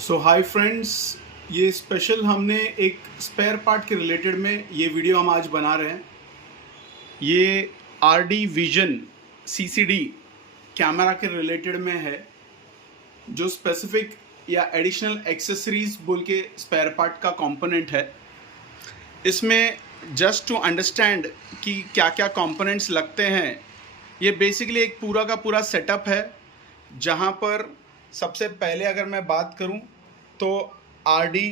सो hi friends, ये special हमने एक स्पेयर पार्ट के रिलेटेड में ये वीडियो हम आज बना रहे हैं। ये R D vision CCD camera के रिलेटेड में है, जो स्पेसिफिक या एडिशनल एक्सेसरीज बोल के स्पेयर पार्ट का कंपोनेंट है। इसमें जस्ट टू अंडरस्टैंड कि क्या क्या कंपोनेंट्स लगते हैं, ये बेसिकली एक पूरा का पूरा सेटअप है, जहाँ पर सबसे पहले अगर मैं बात करूं तो आरडी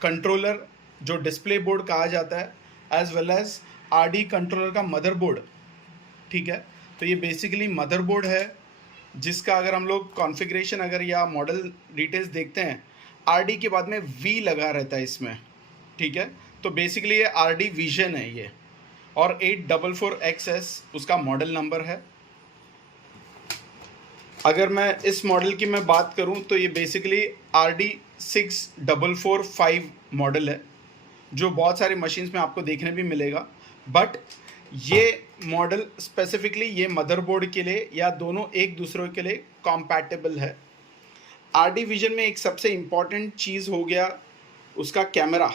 कंट्रोलर, जो डिस्प्ले बोर्ड कहा जाता है, as well as RD controller का मदरबोर्ड। ठीक है, तो ये बेसिकली मदरबोर्ड है, जिसका अगर हम लोग कॉन्फ़िगरेशन अगर या मॉडल डिटेल्स देखते हैं, आरडी के बाद में वी लगा रहता है इसमें। ठीक है, तो बेसिकली ये आरडी विजन है ये, और 844XS उसका मॉडल नंबर है। अगर मैं इस मॉडल की मैं बात करूं तो ये बेसिकली RD6445 मॉडल है, जो बहुत सारे मशीन्स में आपको देखने भी मिलेगा। बट ये मॉडल स्पेसिफिकली ये मदरबोर्ड के लिए या दोनों एक दूसरे के लिए कॉम्पैटिबल है। आरडी विजन में एक सबसे इम्पॉर्टेंट चीज़ हो गया उसका कैमरा।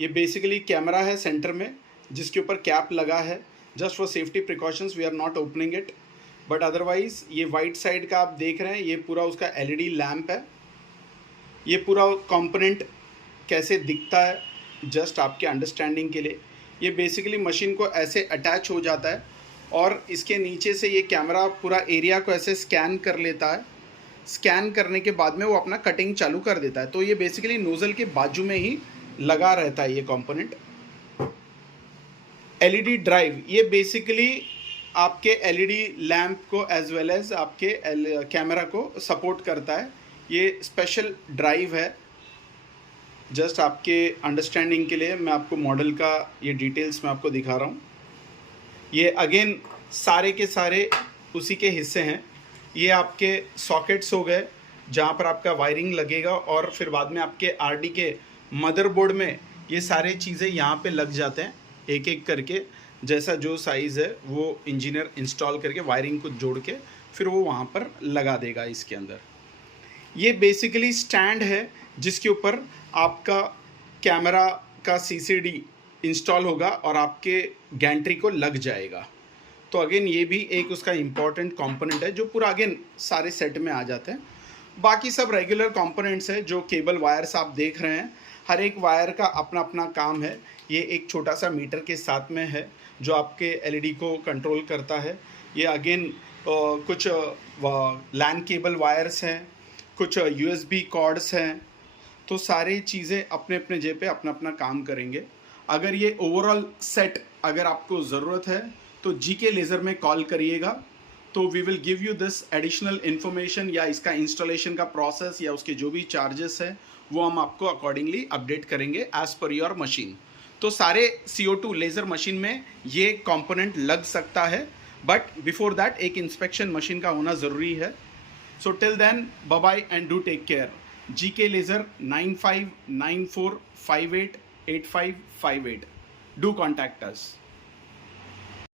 ये बेसिकली कैमरा है सेंटर में, जिसके ऊपर कैप लगा है। Just for safety precautions we are not opening it, but otherwise ये वाइट साइड का आप देख रहे हैं, ये पूरा उसका LED लैम्प है। ये पूरा कंपोनेंट कैसे दिखता है, जस्ट आपके अंडरस्टैंडिंग के लिए, ये बेसिकली मशीन को ऐसे अटैच हो जाता है और इसके नीचे से ये कैमरा पूरा एरिया को ऐसे स्कैन कर लेता है। स्कैन करने के बाद में वो अपना कटिंग चालू कर देता है। तो ये बेसिकली नोज़ल के बाजू में ही लगा रहता है ये कंपोनेंट। LED ड्राइव, ये बेसिकली आपके LED लैम्प को एज वेल एज आपके कैमरा को सपोर्ट करता है। ये स्पेशल ड्राइव है, जस्ट आपके अंडरस्टैंडिंग के लिए मैं आपको मॉडल का ये डिटेल्स मैं आपको दिखा रहा हूँ। ये अगेन सारे के सारे उसी के हिस्से हैं। ये आपके सॉकेट्स हो गए, जहाँ पर आपका वायरिंग लगेगा, और फिर बाद में आपके आरडी के मदरबोर्ड में ये सारे चीज़ें यहाँ पे लग जाते हैं एक एक करके। जैसा जो साइज़ है वो इंजीनियर इंस्टॉल करके वायरिंग को जोड़ के फिर वो वहाँ पर लगा देगा इसके अंदर। ये बेसिकली स्टैंड है, जिसके ऊपर आपका कैमरा का CCD इंस्टॉल होगा और आपके गैंट्री को लग जाएगा। तो अगेन ये भी एक उसका इम्पॉर्टेंट कंपोनेंट है, जो पूरा अगेन सारे सेट में आ जाते हैं। बाकी सब रेगुलर कंपोनेंट्स हैं, जो केबल वायर्स आप देख रहे हैं, हर एक वायर का अपना अपना काम है। ये एक छोटा सा मीटर के साथ में है, जो आपके LED को कंट्रोल करता है। ये अगेन कुछ लैन केबल वायर्स हैं, कुछ USB कॉर्ड्स हैं। तो सारी चीज़ें अपने अपने जगह पे अपना अपना काम करेंगे। अगर ये ओवरऑल सेट अगर आपको ज़रूरत है तो GK लेज़र में कॉल करिएगा, तो we will give you this additional information, या इसका इंस्टॉलेशन का प्रोसेस या उसके जो भी चार्जेस है वो हम आपको अकॉर्डिंगली अपडेट करेंगे एज़ पर योर मशीन। तो सारे CO2 लेज़र मशीन में ये कंपोनेंट लग सकता है, बट बिफोर दैट एक इंस्पेक्शन मशीन का होना ज़रूरी है। So till then, bye bye and do take care. GK laser 9594588558, do contact us.